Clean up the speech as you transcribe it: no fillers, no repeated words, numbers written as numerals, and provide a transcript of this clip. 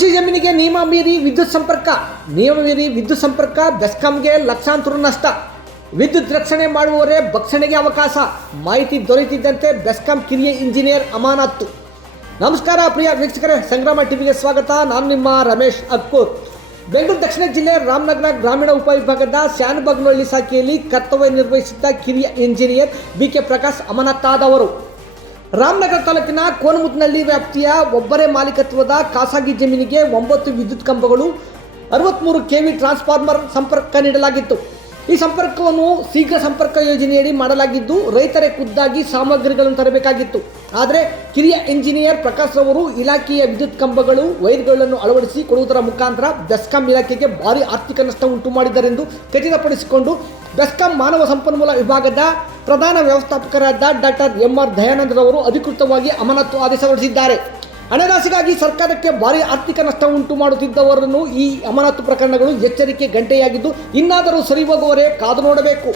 ಕೃಷಿ ಜಮೀನಿಗೆ ನಿಯಮ ಮೀರಿ ವಿದ್ಯುತ್ ಸಂಪರ್ಕ ಬೆಸ್ಕಾಂಗೆ ಲಕ್ಷಾಂತರ ನಷ್ಟ. ವಿದ್ಯುತ್ ರಕ್ಷಣೆ ಮಾಡುವವರೇ ಭಕ್ಷಣೆಗೆ ಅವಕಾಶ. ಮಾಹಿತಿ ದೊರೆತಿದ್ದಂತೆ ಬೆಸ್ಕಾಂ ಕಿರಿಯ ಇಂಜಿನಿಯರ್ ಅಮಾನತ್ತು. ನಮಸ್ಕಾರ ಪ್ರಿಯ ವೀಕ್ಷಕರೇ, ಸಂಗ್ರಾಮ ಟಿವಿಗೆ ಸ್ವಾಗತ. ನಾನು ನಿಮ್ಮ ರಮೇಶ್ ಅಕ್ಕೂರ್. ಬೆಂಗಳೂರು ದಕ್ಷಿಣ ಜಿಲ್ಲೆ ರಾಮನಗರ ಗ್ರಾಮೀಣ ಉಪವಿಭಾಗದ ಸ್ಯಾನಬಾಗ್ನಹಳ್ಳಿ ಶಾಖೆಯಲ್ಲಿ ಕರ್ತವ್ಯ ನಿರ್ವಹಿಸಿದ್ದ ಕಿರಿಯ ಇಂಜಿನಿಯರ್ BK ಪ್ರಕಾಶ್ ಅಮಾನತಾದವರು. ರಾಮನಗರ ತಾಲೂಕಿನ ಕೋನಮುದ್ನಹಳ್ಳಿ ವ್ಯಾಪ್ತಿಯ ಒಬ್ಬರೇ ಮಾಲೀಕತ್ವದ ಖಾಸಗಿ ಜಮೀನಿಗೆ 9 ವಿದ್ಯುತ್ ಕಂಬಗಳು, 63 kV ಟ್ರಾನ್ಸ್ಫಾರ್ಮರ್ ಸಂಪರ್ಕ ನೀಡಲಾಗಿತ್ತು. ಈ ಸಂಪರ್ಕವನ್ನು ಶೀಘ್ರ ಸಂಪರ್ಕ ಯೋಜನೆಯಡಿ ಮಾಡಲಾಗಿದ್ದು, ರೈತರೇ ಖುದ್ದಾಗಿ ಸಾಮಗ್ರಿಗಳನ್ನು ತರಬೇಕಾಗಿತ್ತು. ಆದರೆ ಕಿರಿಯ ಇಂಜಿನಿಯರ್ ಪ್ರಕಾಶ್ ಅವರು ಇಲಾಖೆಯ ವಿದ್ಯುತ್ ಕಂಬಗಳು, ವೈರ್ಗಳನ್ನು ಅಳವಡಿಸಿ ಕೊಡುವುದರ ಮುಖಾಂತರ ಬೆಸ್ಕಾಂ ಇಲಾಖೆಗೆ ಭಾರಿ ಆರ್ಥಿಕ ನಷ್ಟ ಉಂಟು ಮಾಡಿದ್ದಾರೆಂದು ಖಚಿತಪಡಿಸಿಕೊಂಡು ಬೆಸ್ಕಾಂ ಮಾನವ ಸಂಪನ್ಮೂಲ ವಿಭಾಗದ ಪ್ರಧಾನ ವ್ಯವಸ್ಥಾಪಕರಾದ ಡಾಕ್ಟರ್ MR ದಯಾನಂದರವರು ಅಧಿಕೃತವಾಗಿ ಅಮಾನತು ಆದೇಶ ಹೊರಡಿಸಿದ್ದಾರೆ. ಹಣದಾಸೆಗಾಗಿ ಸರ್ಕಾರಕ್ಕೆ ಭಾರಿ ಆರ್ಥಿಕ ನಷ್ಟ ಉಂಟು ಮಾಡುತ್ತಿದ್ದವರನ್ನು ಈ ಅಮಾನತು ಪ್ರಕರಣಗಳು ಎಚ್ಚರಿಕೆ ಗಂಟೆಯಾಗಿದ್ದು, ಇನ್ನಾದರೂ ಸರಿ ಹೋಗುವವರೇ ಕಾದು ನೋಡಬೇಕು.